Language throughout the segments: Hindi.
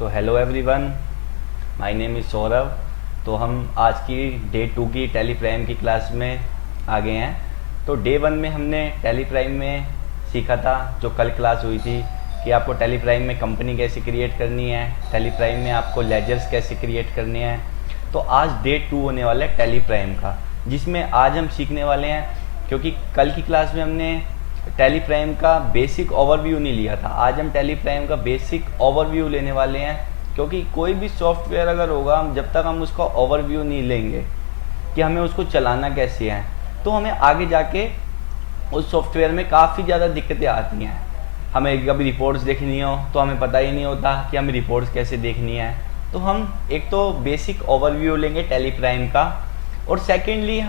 तो hello everyone, my name is Saurabh. तो हम आज की डे 2 की टैली प्राइम की क्लास में आ गए हैं। तो डे 1 में हमने टैली प्राइम में सीखा था, जो कल क्लास हुई थी, कि आपको टैली प्राइम में कंपनी कैसे क्रिएट करनी है, टैली प्राइम में आपको लेजर्स कैसे क्रिएट करने हैं। तो आज डे 2 होने वाला है टैली प्राइम का, जिसमें आज हम सीखने वाले हैं, क्योंकि कल की क्लास में हमने टैली प्राइम का बेसिक ओवरव्यू नहीं लिया था। आज हम टैली प्राइम का बेसिक ओवरव्यू लेने वाले हैं, क्योंकि कोई भी सॉफ्टवेयर अगर होगा, जब तक हम उसका ओवरव्यू नहीं लेंगे कि हमें उसको चलाना कैसे है, तो हमें आगे जाके उस सॉफ्टवेयर में काफ़ी ज़्यादा दिक्कतें आती हैं। हमें कभी रिपोर्ट्स देखनी हो तो हमें पता ही नहीं होता कि हमें रिपोर्ट्स कैसे देखनी है। तो हम एक तो बेसिक ओवरव्यू लेंगे टैली प्राइम का, और सेकेंडली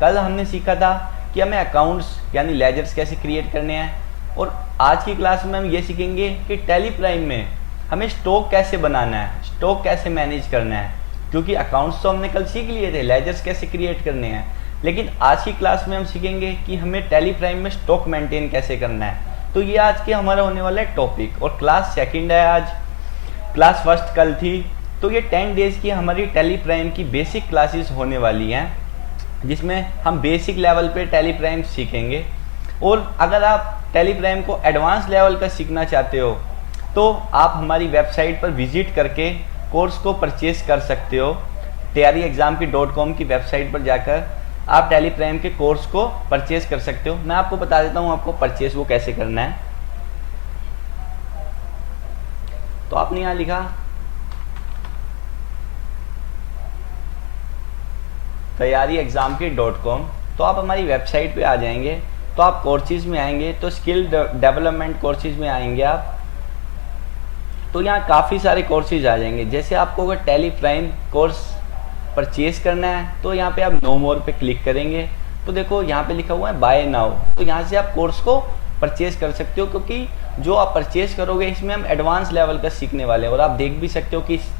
कल हमने सीखा था कि हमें अकाउंट्स यानी लेजर्स कैसे क्रिएट करने हैं। और आज की क्लास में हम ये सीखेंगे कि टैली प्राइम में हमें स्टॉक कैसे बनाना है, स्टॉक कैसे मैनेज करना है। क्योंकि अकाउंट्स तो हमने कल सीख लिए थे, लेजर्स कैसे क्रिएट करने हैं, लेकिन आज की क्लास में हम सीखेंगे कि हमें टैली प्राइम में स्टॉक मेंटेन कैसे करना है। तो ये आज के हमारा होने वाला है टॉपिक। और क्लास सेकेंड है आज, क्लास फर्स्ट कल थी। तो ये 10 डेज़ की हमारी टैली प्राइम की बेसिक क्लासेस होने वाली हैं, जिसमें हम बेसिक लेवल पे टैली प्राइम सीखेंगे। और अगर आप टैली प्राइम को एडवांस लेवल का सीखना चाहते हो तो आप हमारी वेबसाइट पर विजिट करके कोर्स को परचेज कर सकते हो। tyareexam.com की वेबसाइट पर जाकर आप टैली प्राइम के कोर्स को परचेज कर सकते हो। मैं आपको बता देता हूँ आपको परचेज वो कैसे करना है। तो आपने यहाँ लिखा tyareexam.com, तो आप हमारी वेबसाइट पे आ जाएंगे। तो आप कोर्सेज में आएंगे तो स्किल डेवलपमेंट कोर्सेज में आएंगे आप। तो यहाँ काफ़ी सारे कोर्सेज आ जाएंगे। जैसे आपको अगर टैली प्राइम कोर्स परचेज करना है तो यहाँ पे आप नो मोर पे क्लिक करेंगे, तो देखो यहाँ पे लिखा हुआ है बाय नाउ। तो यहाँ से आप कोर्स को परचेज कर सकते हो, क्योंकि जो आप परचेज करोगे इसमें हम एडवांस लेवल का सीखने वाले हैं। और आप देख भी सकते हो कि इस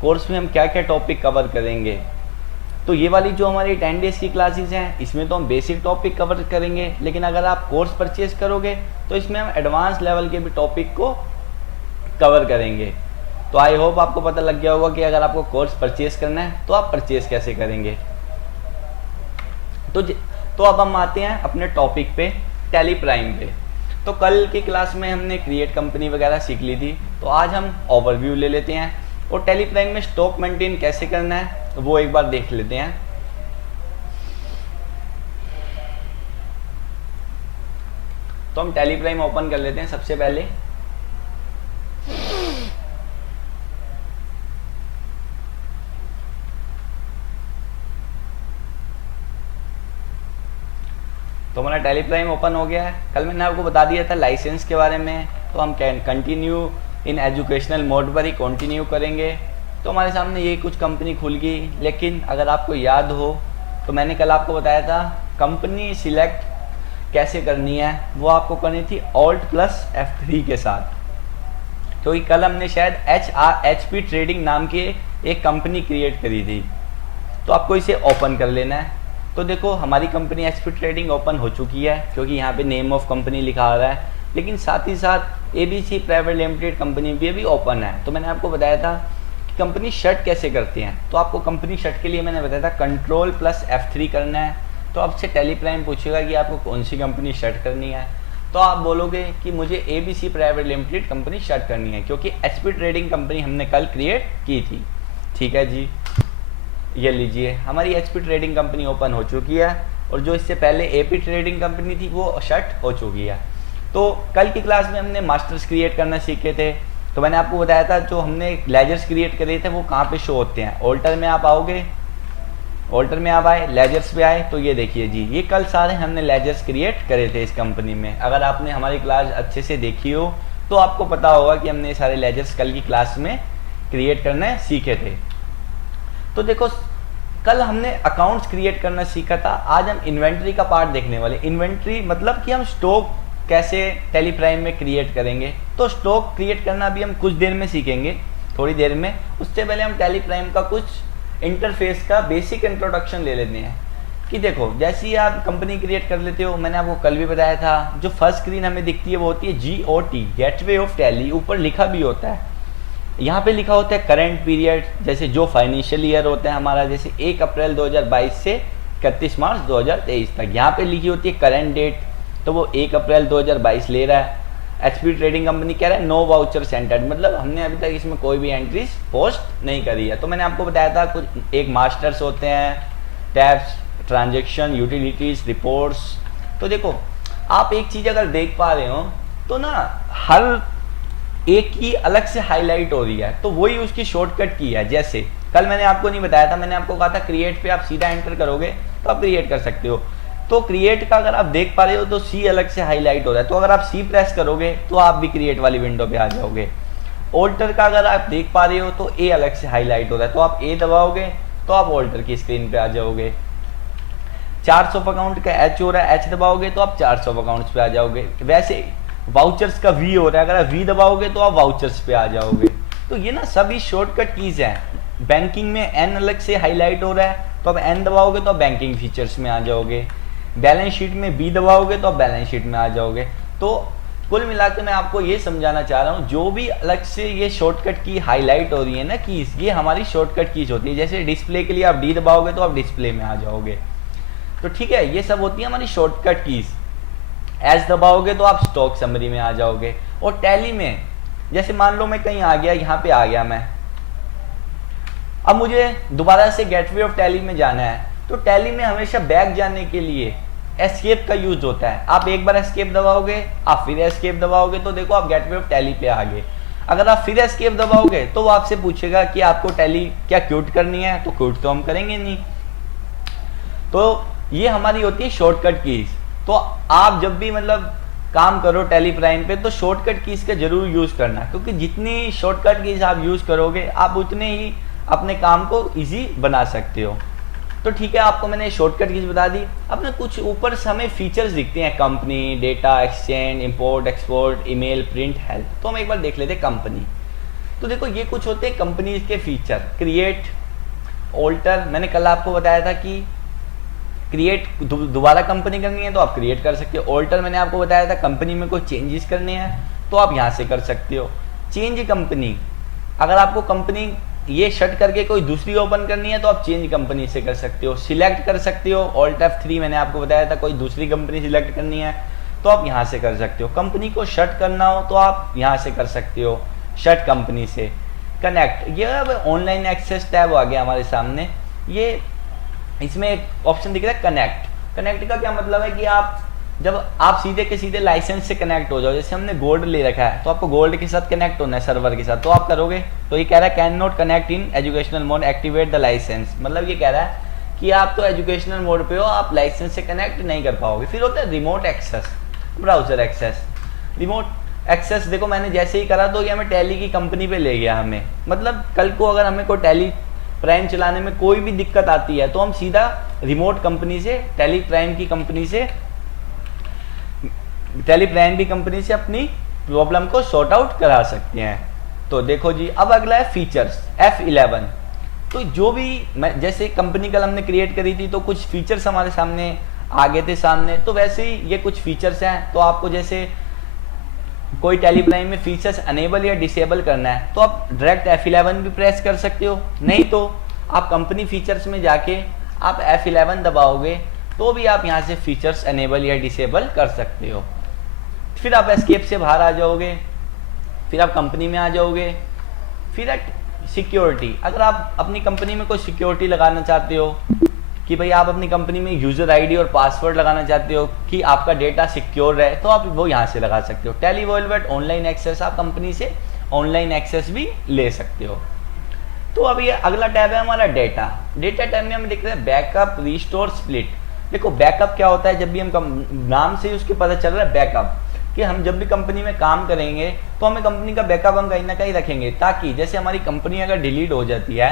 कोर्स में हम क्या क्या टॉपिक कवर करेंगे। तो ये वाली जो हमारी 10 डेज़ की क्लासेस हैं, इसमें तो हम बेसिक टॉपिक कवर करेंगे, लेकिन अगर आप कोर्स परचेज करोगे तो इसमें हम एडवांस लेवल के भी टॉपिक को कवर करेंगे। तो आई होप आपको पता लग गया होगा कि अगर आपको कोर्स परचेज करना है तो आप परचेज कैसे करेंगे। तो अब हम आते हैं अपने टॉपिक पे, टैली प्राइम पे। तो कल की क्लास में हमने क्रिएट कंपनी वगैरह सीख ली थी, तो आज हम ओवरव्यू ले लेते हैं और टैली प्राइम में स्टॉक मेंटेन कैसे करना है वो एक बार देख लेते हैं। तो हम टैली प्राइम ओपन कर लेते हैं सबसे पहले। तो हमारा टैली प्राइम ओपन हो गया है। कल मैंने आपको बता दिया था लाइसेंस के बारे में, तो हम कंटिन्यू इन एजुकेशनल मोड पर ही कंटिन्यू करेंगे। तो हमारे सामने ये कुछ कंपनी खुल गई, लेकिन अगर आपको याद हो तो मैंने कल आपको बताया था कंपनी सिलेक्ट कैसे करनी है। वो आपको करनी थी Alt+F3 के साथ, क्योंकि कल हमने शायद HP ट्रेडिंग नाम की एक कंपनी क्रिएट करी थी। तो आपको इसे ओपन कर लेना है। तो देखो हमारी कंपनी HP ट्रेडिंग ओपन हो चुकी है, क्योंकि यहाँ पे नेम ऑफ कंपनी लिखा आ रहा है, लेकिन साथ ही साथ ABC प्राइवेट लिमिटेड कंपनी भी अभी ओपन है। तो मैंने आपको बताया था कि कंपनी शट कैसे करते हैं। तो आपको कंपनी शट के लिए मैंने बताया था Ctrl+F3 करना है। तो आपसे टैली प्राइम पूछेगा कि आपको कौन सी कंपनी शट करनी है, तो आप बोलोगे कि मुझे ABC private limited company shut करनी है, क्योंकि HP ट्रेडिंग कंपनी हमने कल क्रिएट की थी। ठीक है जी, ये लीजिए हमारी HP ट्रेडिंग कंपनी ओपन हो चुकी है, और जो इससे पहले AP ट्रेडिंग कंपनी थी वो शट हो चुकी है। तो कल की क्लास में हमने मास्टर्स क्रिएट करना सीखे थे। तो मैंने आपको बताया था जो हमने लेजर्स क्रिएट करे थे वो कहाँ पे शो होते हैं। ऑल्टर में आप आओगे, ऑल्टर में आप आए, लेजर्स पे आए, तो ये देखिए जी, ये कल सारे हमने लेजर्स क्रिएट करे थे इस कंपनी में। अगर आपने हमारी क्लास अच्छे से देखी हो तो आपको पता होगा कि हमने सारे लेजर्स कल की क्लास में क्रिएट करना सीखे थे। तो देखो कल हमने अकाउंट्स क्रिएट करना सीखा था, आज हम इन्वेंट्री का पार्ट देखने वाले। इन्वेंट्री मतलब कि हम स्टॉक कैसे टैली प्राइम में क्रिएट करेंगे। तो स्टॉक क्रिएट करना भी हम कुछ देर में सीखेंगे, थोड़ी देर में। उससे पहले हम टैली प्राइम का कुछ इंटरफेस का बेसिक इंट्रोडक्शन ले लेते हैं। कि देखो जैसे ही आप कंपनी क्रिएट कर लेते हो, मैंने आपको कल भी बताया था, जो फर्स्ट स्क्रीन हमें दिखती है वो होती है GOT, गेटवे ऑफ टैली। ऊपर लिखा भी होता है यहाँ पे लिखा होता है करंट पीरियड, जैसे जो फाइनेंशियल ईयर होता है हमारा, जैसे 1 अप्रैल 2022 से 31 मार्च 2023 तक, यहाँ पे लिखी होती है करंट डेट, तो वो 1 अप्रैल 2022 ले रहा है। एचपी ट्रेडिंग कंपनी कह रहा है नो वाउचर सेंटर्ड, मतलब हमने अभी तक इसमें कोई भी एंट्रीज पोस्ट नहीं करी है। तो मैंने आपको बताया था कुछ एक मास्टर्स होते हैं, टैब्स, ट्रांजेक्शन, यूटिलिटीज, रिपोर्ट्स। तो देखो आप एक चीज अगर देख पा रहे हो तो ना हर एक की अलग से हाईलाइट हो रही है, तो वही उसकी शॉर्टकट की है। जैसे कल मैंने आपको नहीं बताया था, मैंने आपको कहा था क्रिएट पे आप सीधा एंटर करोगे तो आप क्रिएट कर सकते हो। तो क्रिएट का अगर आप देख पा रहे हो तो सी अलग से हाईलाइट हो रहा है, तो अगर आप सी प्रेस करोगे तो आप भी क्रिएट वाली विंडो पे आ जाओगे। ऑल्टर का अगर आप देख पा रहे हो तो ए अलग से हाईलाइट हो रहा है, तो आप ए दबाओगे तो आप ऑल्टर की स्क्रीन पे आ जाओगे। 400 अकाउंट का एच हो रहा है, एच दबाओगे तो आप 400 अकाउंट्स पे आ जाओगे। वैसे वाउचर्स का वी हो रहा है, अगर आप वी दबाओगे तो आप वाउचर्स पे आ जाओगे। तो ये ना सभी शॉर्टकट कीज हैं। बैंकिंग में एन अलग से हाईलाइट हो रहा है, तो आप एन दबाओगे तो आप बैंकिंग फीचर्स में आ जाओगे। बैलेंस शीट में बी दबाओगे तो आप बैलेंस शीट में आ जाओगे। तो कुल मिला के मैं आपको ये समझाना चाह रहा हूँ, जो भी अलग से ये शॉर्टकट की हाईलाइट हो रही है ना कीज, ये हमारी शॉर्टकट कीज होती है। जैसे डिस्प्ले के लिए आप डी दबाओगे तो आप डिस्प्ले में आ जाओगे। तो ठीक है, ये सब होती है हमारी शॉर्टकट कीज। एस दबाओगे तो आप स्टॉक समरी में आ जाओगे। और टैली में जैसे मान लो मैं कहीं आ गया, यहाँ पे आ गया मैं, अब मुझे दोबारा से गेटवे ऑफ टैली में जाना है, तो टैली में हमेशा बैक जाने के लिए एस्केप का यूज होता है। आप एक बार एस्केप दबाओगे, आप फिर एस्केप दबाओगे तो देखो आप गेटवे ऑफ टैली पे आ गए। अगर आप फिर एस्केप दबाओगे तो वो आपसे पूछेगा कि आपको टैली क्या क्यूट करनी है, तो क्यूट तो हम करेंगे नहीं। तो ये हमारी होती है शॉर्टकट कीज। तो आप जब भी मतलब काम करो टैली प्राइम पे तो शॉर्टकट कीज का जरूर यूज करना, क्योंकि जितनी शॉर्टकट कीज आप यूज करोगे आप उतने ही अपने काम को इजी बना सकते हो। तो ठीक है, आपको मैंने शॉर्टकट कीज बता दी। अब ना कुछ ऊपर से हमें फीचर्स दिखते हैं, company, data, exchange, import, export, email, print, help. तो हम एक बार देख लेते हैं कंपनी। तो देखो ये कुछ होते हैं कंपनी के फीचर। क्रिएट, ऑल्टर, मैंने कल आपको बताया था कि क्रिएट दोबारा कंपनी करनी है तो आप क्रिएट कर सकते हो। ऑल्टर मैंने आपको बताया था कंपनी में कोई चेंजेस करने हैं तो आप यहाँ से कर सकते हो। चेंज कंपनी, अगर आपको कंपनी ये शट करके कोई दूसरी ओपन करनी है तो आप चेंज कंपनी से कर सकते हो। सिलेक्ट कर सकते हो, ऑल्ट F3 मैंने आपको बताया था, कोई दूसरी कंपनी सिलेक्ट करनी है तो आप यहाँ से कर सकते हो। कंपनी को शट करना हो तो आप यहाँ से कर सकते हो, शट कंपनी से। कनेक्ट, ये अब ऑनलाइन एक्सेस टैब आ गया हमारे सामने। ये इसमें एक ऑप्शन दिख रहा है कनेक्ट। कनेक्ट का क्या मतलब है कि आप जब आप सीधे के सीधे लाइसेंस से कनेक्ट हो जाओ, जैसे हमने गोल्ड ले रखा है तो आपको गोल्ड के साथ कनेक्ट होना है सर्वर के साथ, तो आप करोगे। तो ये कह रहा है can not connect in educational mode, activate the license. मतलब ये कह रहा है कि आप तो एजुकेशनल मोड पे हो, आप लाइसेंस से कनेक्ट नहीं कर पाओगे। फिर होता है remote access, browser access. Remote access देखो मैंने जैसे ही करा तो ये हमें टैली की कंपनी पे ले गया हमें। मतलब कल को अगर हमें कोई टैली प्राइम चलाने में कोई भी दिक्कत आती है तो हम सीधा रिमोट कंपनी से, टैली प्राइम की कंपनी से, टैली प्राइम की कंपनी से अपनी प्रॉब्लम को सॉर्ट आउट करा सकते हैं। तो देखो जी, अब अगला है फीचर्स F11। तो जो भी मैं जैसे कंपनी कल हमने क्रिएट करी थी तो कुछ फीचर्स हमारे सामने आ गए थे सामने, तो वैसे ही ये कुछ फीचर्स हैं। तो आपको जैसे कोई टैली प्राइम में फीचर्स अनेबल या डिसेबल करना है तो आप डायरेक्ट F11 भी प्रेस कर सकते हो, नहीं तो आप कंपनी फीचर्स में जाके आप F11 दबाओगे तो भी आप यहाँ से फीचर्स अनेबल या डिसेबल कर सकते हो। फिर आप एस्केप से बाहर आ जाओगे, फिर आप कंपनी में आ जाओगे। फिर सिक्योरिटी, अगर आप अपनी कंपनी में कोई सिक्योरिटी लगाना चाहते हो कि भाई आप अपनी कंपनी में यूजर आईडी और पासवर्ड लगाना चाहते हो कि आपका डेटा सिक्योर रहे, तो आप वो यहाँ से लगा सकते हो। टैली वॉल्वेट ऑनलाइन एक्सेस, आप कंपनी से ऑनलाइन एक्सेस भी ले सकते हो। तो अब ये अगला टैब है हमारा डेटा। डेटा टैब में हम देख रहे हैं बैकअप, रिस्टोर, स्प्लिट। देखो बैकअप क्या होता है, जब भी हम नाम से ही उसके पता चल रहा है बैकअप, कि हम जब भी कंपनी में काम करेंगे तो हमें कंपनी का बैकअप हम कहीं ना कहीं रखेंगे, ताकि जैसे हमारी कंपनी अगर डिलीट हो जाती है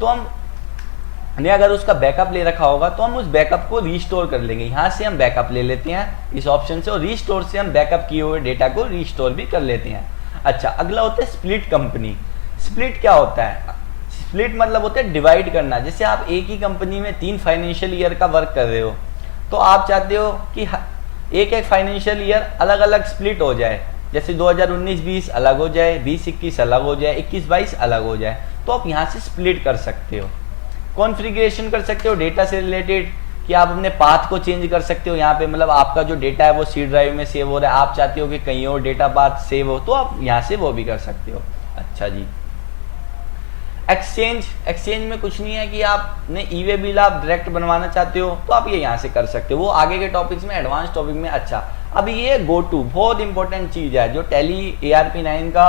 तो हमने अगर उसका बैकअप ले रखा होगा तो हम उस बैकअप को रीस्टोर कर लेंगे। यहाँ से हम बैकअप ले लेते हैं इस ऑप्शन से, और रीस्टोर से हम बैकअप किए हुए डेटा को रीस्टोर भी कर लेते हैं। अच्छा, अगला होता है स्प्लिट कंपनी। स्प्लिट क्या होता है? स्प्लिट मतलब होता है डिवाइड करना। जैसे आप एक ही कंपनी में 3 फाइनेंशियल ईयर का वर्क कर रहे हो तो आप चाहते हो कि एक एक फाइनेंशियल ईयर अलग अलग स्प्लिट हो जाए, जैसे 2019-20 अलग हो जाए, 20-21 अलग हो जाए, 21-22 अलग हो जाए, तो आप यहाँ से स्प्लिट कर सकते हो। कॉन्फ़िगरेशन कर सकते हो डेटा से रिलेटेड कि आप अपने पाथ को चेंज कर सकते हो। यहाँ पे मतलब आपका जो डेटा है वो सी ड्राइव में सेव हो रहा है, आप चाहते हो कि कहीं और डेटा पाथ सेव हो, तो आप यहाँ से वो भी कर सकते हो। अच्छा जी, एक्सचेंज में कुछ नहीं है कि आपने ई वे बिल आप डायरेक्ट बनवाना चाहते हो तो आप ये यहाँ से कर सकते हो, वो आगे के टॉपिक्स में, एडवांस टॉपिक में। अच्छा, अभी ये गो टू बहुत इंपॉर्टेंट चीज है, जो टैली ARP9 का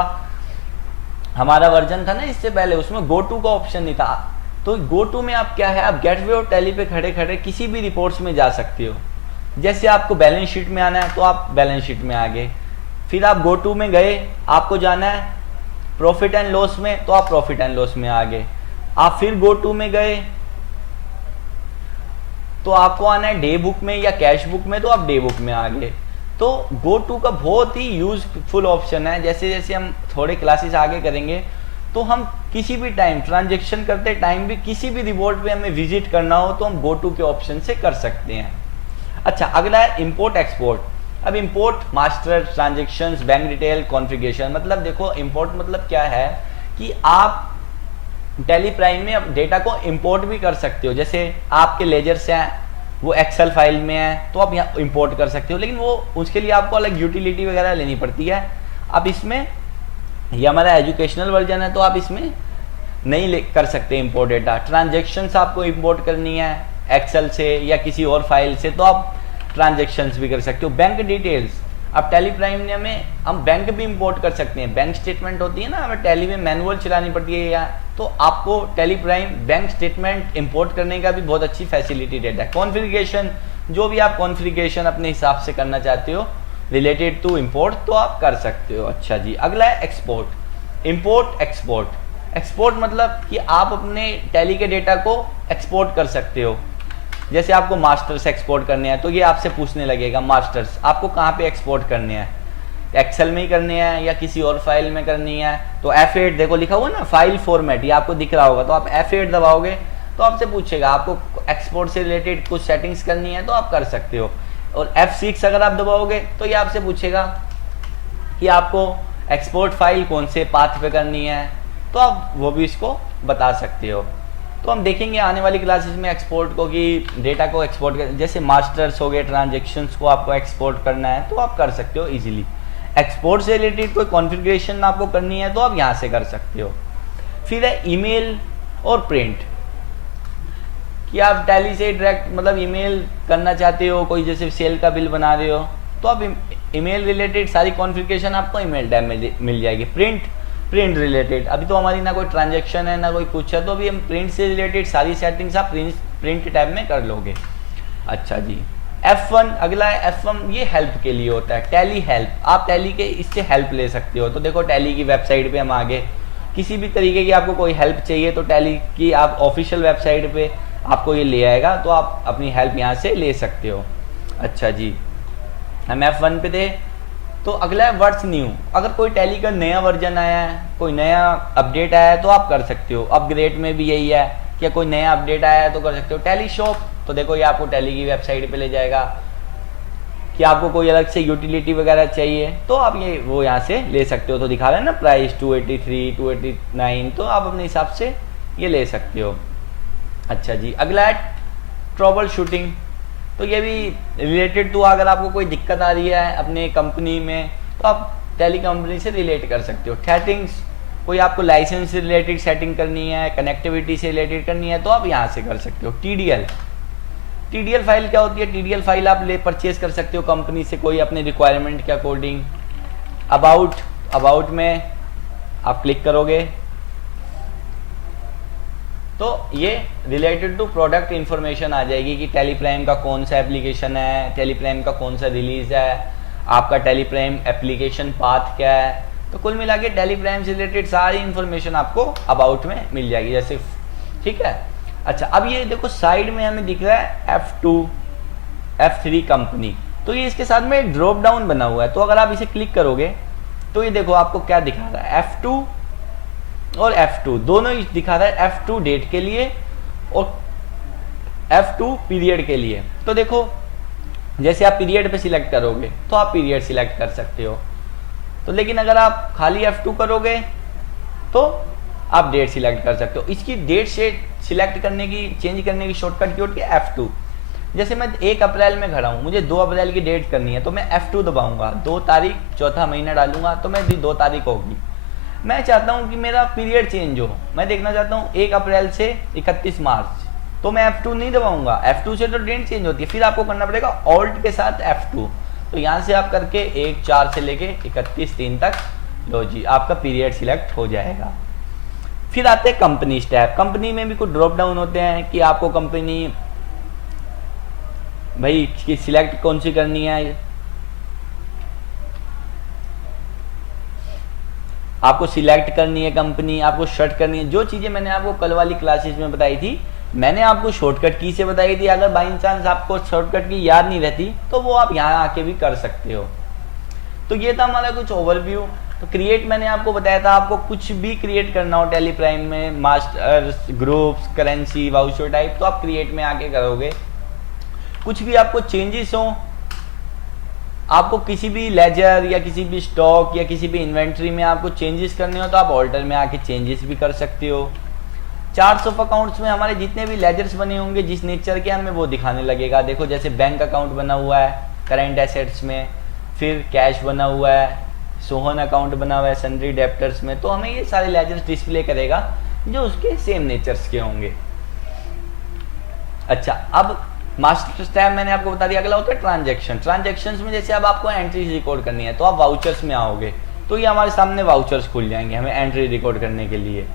हमारा वर्जन था ना इससे पहले, उसमें गो टू का ऑप्शन नहीं था। तो गो टू में आप क्या है, आप गेटवे और टैली पे खड़े खड़े किसी भी रिपोर्ट्स में जा सकते हो। जैसे आपको बैलेंस शीट में आना है तो आप बैलेंस शीट में आ गए, फिर आप गो टू में गए, आपको जाना है प्रॉफिट एंड लॉस में, तो आप प्रॉफिट एंड लॉस में आ गए। आप फिर गो टू में गए तो आपको आना है डे बुक में या कैश बुक में, तो आप डे बुक में आ गए। तो गो टू का बहुत ही यूजफुल ऑप्शन है। जैसे जैसे हम थोड़े क्लासेस आगे करेंगे तो हम किसी भी टाइम ट्रांजेक्शन करते टाइम भी किसी भी रिपोर्ट पे हमें विजिट करना हो तो हम गो टू के ऑप्शन से कर सकते हैं। अच्छा, अगला है इंपोर्ट एक्सपोर्ट। अब import master transactions, bank detail, configuration. मतलब देखो इंपोर्ट मतलब क्या है कि आप टैली प्राइम में अब डेटा को इंपोर्ट भी कर सकते हो। जैसे आपके लेजर्स हैं वो एक्सेल फाइल में है तो आप यहाँ इंपोर्ट कर सकते हो, लेकिन वो उसके लिए आपको अलग यूटिलिटी वगैरह लेनी पड़ती है। अब इसमें ये हमारा एजुकेशनल वर्जन है तो आप इसमें नहीं कर सकते इंपोर्ट डेटा। ट्रांजेक्शन्स आपको इंपोर्ट करनी है एक्सेल से या किसी और फाइल से तो आप ट्रांजेक्शन्स भी कर सकते हो। बैंक डिटेल्स, अब टैली प्राइम में हम बैंक भी इंपोर्ट कर सकते हैं। बैंक स्टेटमेंट होती है ना, हमें टैली में मैनुअल चलानी पड़ती है या, तो आपको tally prime bank statement import करने का भी बहुत अच्छी फैसिलिटी देता है। कॉन्फ़िगरेशन, जो भी आप कॉन्फ़िगरेशन अपने हिसाब से करना चाहते हो रिलेटेड टू इंपोर्ट तो आप कर सकते हो। अच्छा जी, अगला है एक्सपोर्ट। Import export. एक्सपोर्ट मतलब कि आप अपने टैली के डेटा को एक्सपोर्ट कर सकते हो। जैसे आपको मास्टर्स एक्सपोर्ट करने हैं तो ये आपसे पूछने लगेगा मास्टर्स आपको कहाँ पे एक्सपोर्ट करने हैं, एक्सेल में ही करने हैं या किसी और फाइल में करनी है। तो F8 देखो लिखा हुआ ना फाइल फॉर्मेट, ये आपको दिख रहा होगा, तो आप F8 दबाओगे तो आपसे पूछेगा आपको एक्सपोर्ट से रिलेटेड कुछ सेटिंग्स करनी है तो आप कर सकते हो। और F6 अगर आप दबाओगे तो ये आपसे पूछेगा कि आपको एक्सपोर्ट फाइल कौन से पाथ पे करनी है, तो आप वो भी इसको बता सकते हो। तो हम देखेंगे आने वाली क्लासेस में एक्सपोर्ट को कि डेटा को एक्सपोर्ट कर, जैसे मास्टर्स हो गए, ट्रांजेक्शन्स को आपको एक्सपोर्ट करना है तो आप कर सकते हो इजीली। एक्सपोर्ट से रिलेटेड कोई कॉन्फ़िगरेशन आपको करनी है तो आप यहाँ से कर सकते हो। फिर है ईमेल और प्रिंट, कि आप टैली से डायरेक्ट मतलब ईमेल करना चाहते हो, कोई जैसे सेल का बिल बना रहे हो तो आप ईमेल रिलेटेड सारी कॉन्फ़िगरेशन आपको ईमेल टैब में मिल जाएगी। प्रिंट रिलेटेड, अभी तो हमारी ना कोई ट्रांजेक्शन है ना कोई कुछ है, तो अभी हम प्रिंट से रिलेटेड सारी सेटिंग्स आप प्रिंट टैब में कर लोगे। अच्छा जी, F1 अगला है। F1 ये हेल्प के लिए होता है, टैली हेल्प। आप टैली के इससे हेल्प ले सकते हो। तो देखो टैली की वेबसाइट पे हम आगे, किसी भी तरीके की आपको कोई हेल्प चाहिए तो टैली की आप ऑफिशियल वेबसाइट पे आपको ये ले आएगा, तो आप अपनी हेल्प यहाँ से ले सकते हो। अच्छा जी, हम F1 पे थे। तो अगला है व्हाट्स न्यू। अगर कोई टैली का नया वर्जन आया है, कोई नया अपडेट आया है तो आप कर सकते हो। अपग्रेड में भी यही है कि कोई नया अपडेट आया है तो कर सकते हो। टैली शॉप, तो देखो ये आपको टैली की वेबसाइट पे ले जाएगा कि आपको कोई अलग से यूटिलिटी वगैरह चाहिए तो आप ये वो यहाँ से ले सकते हो। तो दिखा रहे हैं ना प्राइस 283, 289, तो आप अपने हिसाब से ये ले सकते हो। अच्छा जी, अगला है ट्रबल शूटिंग। तो ये भी रिलेटेड टू अगर आपको कोई दिक्कत आ रही है अपने कंपनी में तो आप टैली कंपनी से रिलेट कर सकते हो। सेटिंग्स, कोई आपको लाइसेंस से रिलेटेड सेटिंग करनी है, कनेक्टिविटी से रिलेटेड करनी है तो आप यहाँ से कर सकते हो। टीडीएल फाइल क्या होती है? टीडीएल फाइल आप परचेज कर सकते हो कंपनी से कोई अपने रिक्वायरमेंट के अकॉर्डिंग। अबाउट में आप क्लिक करोगे तो ये रिलेटेड टू प्रोडक्ट इंफॉर्मेशन आ जाएगी कि टैली प्राइम का कौन सा एप्लीकेशन है, टैली प्राइम का कौन सा रिलीज है, आपका टैली प्राइम एप्लीकेशन पाथ क्या है। तो कुल मिला के टैली प्राइम से रिलेटेड सारी इंफॉर्मेशन आपको अबाउट में मिल जाएगी जैसे, ठीक है। अच्छा, अब ये देखो साइड में हमें दिख रहा है F2, F3 कंपनी, तो ये इसके साथ में ड्रॉप डाउन बना हुआ है। तो अगर आप इसे क्लिक करोगे तो ये देखो आपको क्या दिखा रहा है, F2 और F2 दोनों ही दिखा रहा है। F2 डेट के लिए और F2 पीरियड के लिए। तो देखो जैसे आप पीरियड पे सिलेक्ट करोगे तो आप पीरियड सिलेक्ट कर सकते हो। तो लेकिन अगर आप खाली F2 करोगे तो आप डेट सिलेक्ट कर सकते हो। इसकी डेट से सिलेक्ट करने की, चेंज करने की शॉर्टकट की होती है F2। जैसे मैं 1 अप्रैल में खड़ा हूँ, मुझे 2 अप्रैल की डेट करनी है तो मैं F2 दबाऊंगा, 2 तारीख चौथा महीना डालूंगा तो मैं 2 तारीख होगी। मैं चाहता हूँ कि मेरा पीरियड चेंज हो, मैं देखना चाहता हूँ 1 अप्रैल से 31 मार्च, तो मैं F2 नहीं दबाऊंगा, F2 से तो डेट चेंज होती है। फिर आपको करना पड़ेगा ऑल्ट के साथ F2। तो यहाँ से आप करके 1/4 से लेके 31/3 तक, लो जी आपका पीरियड सिलेक्ट हो जाएगा। फिर आते हैं कंपनी टैब। कंपनी में भी कुछ ड्रॉप डाउन होते हैं कि आपको कंपनी भाई की सिलेक्ट कौन सी करनी है, आपको सिलेक्ट करनी है कंपनी, आपको शर्ट करनी है। जो चीज़ें मैंने आपको कल वाली क्लासेस में बताई थी, मैंने आपको शॉर्टकट की से बताई थी। अगर बाई चांस आपको शॉर्टकट की याद नहीं रहती तो वो आप यहाँ आके भी कर सकते हो। तो ये था हमारा कुछ ओवरव्यू। तो क्रिएट मैंने आपको बताया था, आपको कुछ भी क्रिएट करना हो टैली प्राइम में, masters, groups, currency, voucher type, तो आप क्रिएट में आके करोगे। कुछ भी आपको चेंजेस हो, आपको किसी भी लेजर या किसी भी स्टॉक या किसी भी इन्वेंट्री में आपको चेंजेस करने हो तो आप ऑल्टर में आके चेंजेस भी कर सकते हो। चार्ट्स ऑफ अकाउंट्स में हमारे जितने भी लेजर्स बने होंगे जिस नेचर के, हमें वो दिखाने लगेगा। देखो जैसे बैंक अकाउंट बना हुआ है करेंट एसेट्स में, फिर कैश बना हुआ है, सोहन अकाउंट बना हुआ है सन्ड्री डेप्टर्स में, तो हमें ये सारे लेजर्स डिस्प्ले करेगा जो उसके सेम नेचर्स के होंगे। अच्छा, अब मास्टर टैब मैंने आपको बता दिया। अगला होता है ट्रांजैक्शन। ट्रांजैक्शंस में जैसे अब आपको एंट्रीज रिकॉर्ड करनी है तो आप वाउचर्स में आओगे तो ये हमारे सामने वाउचर्स खुल जाएंगे हमें एंट्री रिकॉर्ड करने के लिए।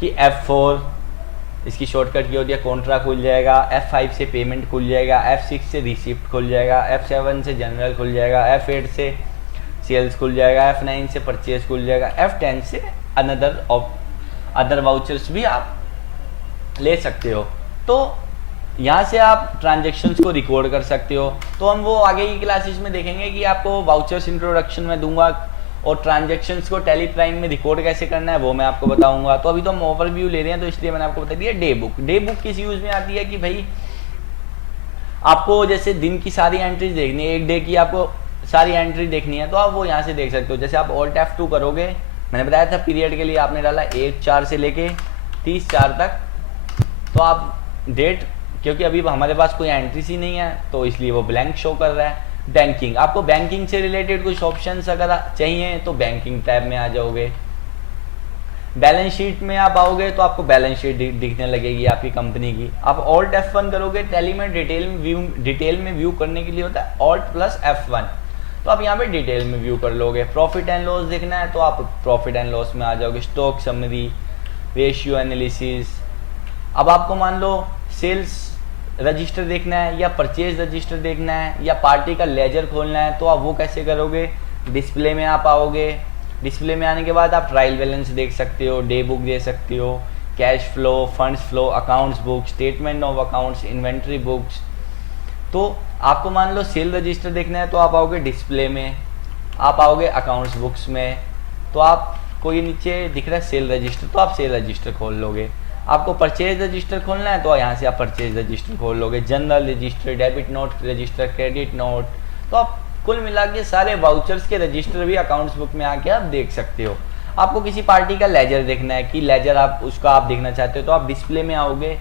कि F4 इसकी शॉर्टकट की होती है कॉन्ट्रा खुल जाएगा, F5 से पेमेंट खुल जाएगा, F6 से रिसिप्ट खुल जाएगा, F7 से जनरल खुल जाएगा, F8 से सेल्स खुल जाएगा, F9 से परचेज खुल जाएगा, F10 से अदर वाउचर्स भी आप ले सकते हो। तो यहाँ से आप ट्रांजेक्शन्स को रिकॉर्ड कर सकते हो। तो हम वो आगे की क्लासेस में देखेंगे कि आपको वाउचर्स इंट्रोडक्शन में दूंगा और ट्रांजेक्शन्स को टैली प्राइम में रिकॉर्ड कैसे करना है वो मैं आपको बताऊंगा। तो अभी तो हम ओवरव्यू ले रहे हैं तो इसलिए मैंने आपको बता दिया डे बुक। डे बुक किस यूज में आती है कि भाई आपको जैसे दिन की सारी एंट्रीज देखनी है, एक डे की आपको सारी एंट्री देखनी है तो आप वो यहाँ से देख सकते हो। जैसे आप ऑल्ट F2 करोगे, मैंने बताया था पीरियड के लिए आपने डाला 1/4 से लेके 30/4 तक, तो आप डेट, क्योंकि अभी हमारे पास कोई एंट्रीज ही नहीं है तो इसलिए वो ब्लैंक शो कर रहा है। बैंकिंग, आपको बैंकिंग से रिलेटेड कुछ ऑप्शंस अगर चाहिए तो बैंकिंग टैब में आ जाओगे। बैलेंस शीट में आप आओगे तो आपको बैलेंस शीट दिखने लगेगी आपकी कंपनी की। आप ऑल्ट F1 करोगे, टैली में डिटेल में व्यू करने के लिए होता है ऑल्ट प्लस F1, तो आप यहाँ पे डिटेल में व्यू कर लोगे। प्रॉफिट एंड लॉस देखना है तो आप प्रॉफिट एंड लॉस में आ जाओगे। Stock summary, ratio analysis. अब आपको मान लो सेल्स रजिस्टर देखना है या परचेज रजिस्टर देखना है या पार्टी का लेजर खोलना है तो आप वो कैसे करोगे, डिस्प्ले में आप आओगे। डिस्प्ले में आने के बाद आप ट्रायल बैलेंस देख सकते हो, डे बुक दे सकते हो, cash flow, funds flow, accounts book, statement of accounts, inventory books. तो आपको मान लो सेल रजिस्टर देखना है तो आप आओगे डिस्प्ले में, आप आओगे अकाउंट्स बुक्स में, तो आपको ये नीचे दिख रहा है सेल रजिस्टर तो आप सेल रजिस्टर खोल लोगे। आपको परचेज रजिस्टर खोलना है तो यहाँ से आप परचेज रजिस्टर खोल लोगे। General register, debit note register, credit note, तो आप कुल मिला के सारे वाउचर्स के रजिस्टर भी अकाउंट्स बुक में आके आप देख सकते हो। आपको किसी पार्टी का लेजर देखना है कि लेजर आप उसका आप देखना चाहते हो तो आप डिस्प्ले में आओगे,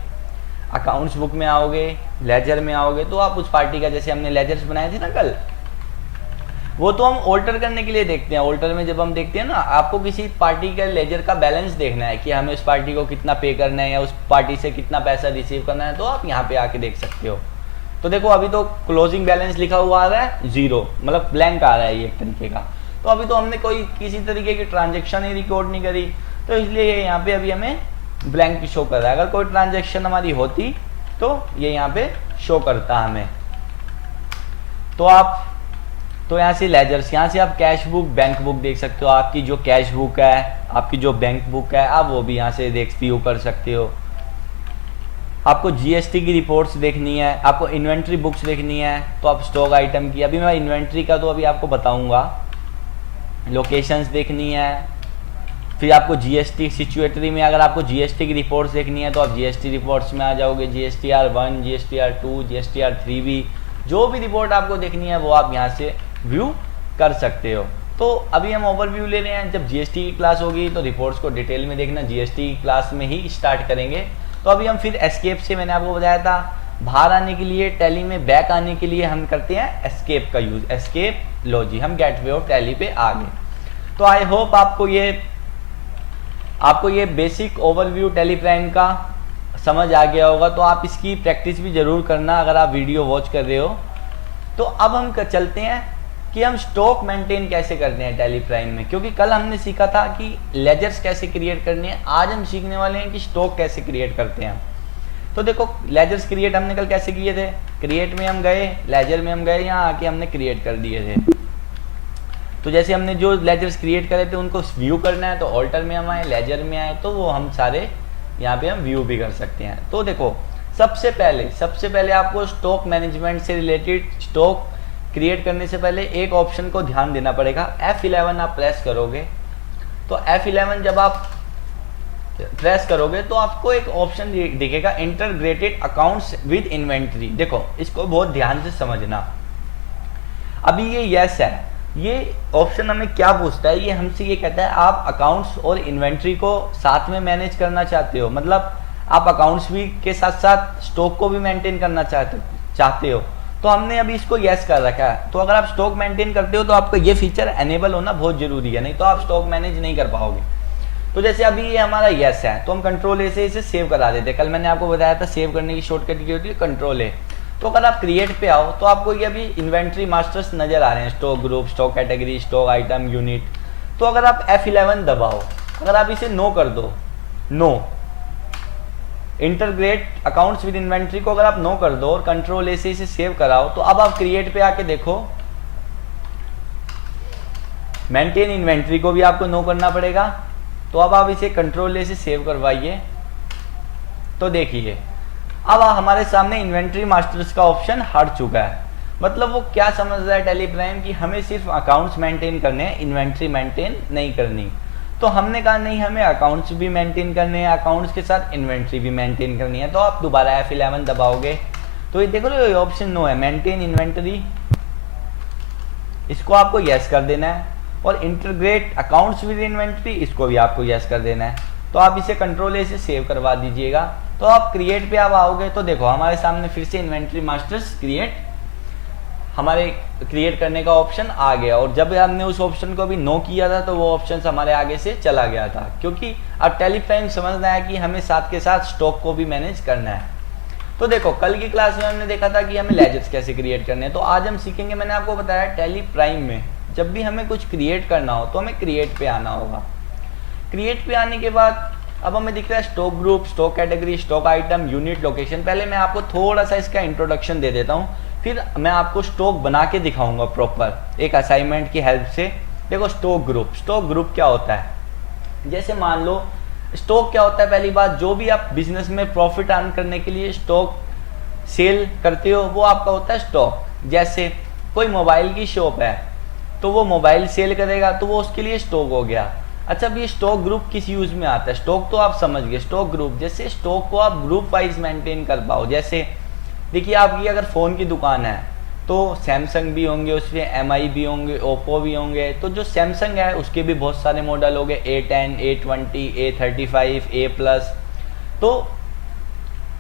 अकाउंट्स बुक में आओगे, लेजर में आओगे, तो आप उस पार्टी का, जैसे हमने लेजर्स बनाए थे ना कल, वो तो हम ऑल्टर करने के लिए देखते हैं। ऑल्टर में जब हम देखते हैं ना, आपको किसी पार्टी का लेजर का बैलेंस देखना है कि हमें उस पार्टी को कितना पे करना है या उस पार्टी से कितना पैसा रिसीव करना है, तो आप यहाँ पे आके देख सकते हो। तो देखो अभी तो क्लोजिंग बैलेंस लिखा हुआ आ रहा है 0, मतलब ब्लैंक आ रहा है ये एक तरीके का। तो अभी तो हमने कोई किसी तरीके की ट्रांजेक्शन ही रिकॉर्ड नहीं करी तो इसलिए ये यहाँ पे अभी हमें ब्लैंक शो कर रहा है। अगर कोई ट्रांजेक्शन हमारी होती तो ये यहाँ पे शो करता हमें। तो यहाँ से लेजर्स, यहाँ से आप कैश बुक, बैंक बुक देख सकते हो। आपकी जो कैश बुक है, आपकी जो बैंक बुक है, आप वो भी यहाँ से व्यू कर सकते हो। आपको जीएसटी की रिपोर्ट्स देखनी है, आपको इन्वेंट्री बुक्स देखनी है तो आप स्टॉक आइटम की, अभी मैं इन्वेंट्री का तो अभी आपको बताऊंगा, लोकेशंस देखनी है। फिर आपको जीएसटी सिचुएटरी में अगर आपको जीएसटी की रिपोर्ट्स देखनी है तो आप जीएसटी रिपोर्ट्स में आ जाओगे। GSTR1, GSTR2, GSTR3 भी, जो भी रिपोर्ट आपको देखनी है वो आप यहाँ से व्यू कर सकते हो। तो अभी हम ओवरव्यू ले रहे हैं, जब जीएसटी की क्लास होगी तो रिपोर्ट्स को डिटेल में देखना, जीएसटी की क्लास में ही स्टार्ट करेंगे। तो अभी हम फिर एस्केप से, मैंने आपको बताया था बाहर आने के लिए, टैली में बैक आने के लिए हम करते हैं एस्केप का यूज। एस्केप, लो जी हम गेटवे ऑफ टैली पे आ गए। तो आई होप आपको ये बेसिक ओवरव्यू टैली प्राइम का समझ आ गया होगा। तो आप इसकी प्रैक्टिस भी जरूर करना अगर आप वीडियो वॉच कर रहे हो। तो अब हम चलते हैं कि हम स्टॉक मेंटेन कैसे करते हैं टैली प्राइम में, क्योंकि कल हमने सीखा था कि लेजर्स कैसे क्रिएट करने हैं, आज हम सीखने वाले हैं कि स्टॉक कैसे क्रिएट करते हैं। तो देखो लेजर्स क्रिएट हमने कल कैसे किए थे, क्रिएट में हम गए, लेजर में हम गए, यहाँ आके हमने क्रिएट कर दिए थे। तो जैसे हमने जो लेजर्स क्रिएट करे थे उनको व्यू करना है तो ऑल्टर में हम आए, लेजर में आए, तो वो हम सारे यहाँ पे हम व्यू भी कर सकते हैं। तो देखो सबसे पहले आपको स्टॉक मैनेजमेंट से रिलेटेड, स्टॉक क्रिएट करने से पहले एक ऑप्शन को ध्यान देना पड़ेगा। F11 आप प्रेस करोगे तो F11 जब आप प्रेस करोगे तो आपको एक ऑप्शन दिखेगा इंटीग्रेटेड अकाउंट्स विद इन्वेंट्री। देखो इसको बहुत ध्यान से समझना। अभी ये यस है, ये ऑप्शन हमें क्या पूछता है, ये हमसे ये कहता है आप अकाउंट्स और इन्वेंट्री को साथ में मैनेज करना चाहते हो, मतलब आप अकाउंट्स भी के साथ साथ स्टॉक को भी मेंटेन करना चाहते हो। तो हमने अभी इसको यस कर रखा है। तो अगर आप स्टॉक मेंटेन करते हो तो आपको ये फीचर एनेबल होना बहुत जरूरी है, नहीं तो आप स्टॉक मैनेज नहीं कर पाओगे। तो जैसे अभी ये हमारा यस है तो हम कंट्रोल ए से इसे सेव करा देते हैं। कल मैंने आपको बताया था सेव करने की शॉर्टकट की होती है कंट्रोल ए। तो अगर आप क्रिएट पे आओ तो आपको ये अभी इन्वेंट्री मास्टर्स नजर आ रहे हैं, stock group, stock category, stock item, unit. तो अगर आप F11 दबाओ, अगर आप इसे नो कर दो, no integrate accounts with inventory को अगर आप नो कर दो और कंट्रोल ए से इसे सेव कराओ, तो अब आप क्रिएट पे आके देखो मेंटेन इन्वेंट्री को भी आपको नो करना पड़ेगा। तो अब आप इसे कंट्रोल ए से सेव करवाइए। तो देखिए अब हमारे सामने इन्वेंट्री मास्टर्स का ऑप्शन हट चुका है। मतलब वो क्या समझ रहा है टैली प्राइम कि हमें सिर्फ अकाउंट्स मेंटेन करने हैं, इन्वेंट्री मेंटेन नहीं करनी। तो हमने कहा नहीं, हमें अकाउंट्स भी मेंटेन करने हैं, अकाउंट्स के साथ इन्वेंट्री भी मेंटेन करनी है। तो आप दोबारा F11 दबाओगे तो ये देखो ये ऑप्शन नो है, मेंटेन इन्वेंट्री, इसको आपको यस कर देना है। और इंटीग्रेट अकाउंट्स विद इन्वेंट्री, इसको भी आपको यस कर देना है। तो आप इसे कंट्रोल ए से सेव करवा दीजिएगा। तो आप क्रिएट पे आप आओगे तो देखो हमारे सामने फिर से इन्वेंट्री मास्टर्स हमारे क्रिएट करने का ऑप्शन आ गया। और जब हमने उस ऑप्शन को भी नो किया था तो वो ऑप्शन हमारे आगे से चला गया था, क्योंकि अब टैली प्राइम समझना है कि हमें साथ के साथ स्टॉक को भी मैनेज करना है। तो देखो कल की क्लास में हमने देखा था कि हमें लेजर्स कैसे क्रिएट करने हैं। तो आज हम सीखेंगे, मैंने आपको बताया टैली प्राइम में जब भी हमें कुछ क्रिएट करना हो तो हमें क्रिएट पे आना होगा। क्रिएट पे आने के बाद अब हमें दिख रहा है stock group, stock category, stock item, unit, location. पहले मैं आपको थोड़ा सा इसका इंट्रोडक्शन दे देता हूँ, फिर मैं आपको स्टॉक बना के दिखाऊंगा प्रॉपर एक असाइनमेंट की हेल्प से। देखो स्टॉक ग्रुप क्या होता है, जैसे मान लो स्टॉक क्या होता है, पहली बात जो भी आप बिजनेस में प्रॉफिट अर्न करने के लिए स्टॉक सेल करते हो वो आपका होता है स्टॉक। जैसे कोई मोबाइल की शॉप है तो वो मोबाइल सेल करेगा तो वो उसके लिए स्टॉक हो गया। अच्छा अब ये स्टॉक ग्रुप किस यूज में आता है, स्टॉक तो आप समझ गए, स्टॉक ग्रुप जैसे स्टॉक को आप ग्रुप वाइज मेंटेन कर पाओ। जैसे देखिए आपकी अगर फ़ोन की दुकान है तो सैमसंग भी होंगे, उसमें MI भी होंगे, ओप्पो भी होंगे। तो जो सैमसंग है उसके भी बहुत सारे मॉडल हो गए, A10, A20, A35, A+। तो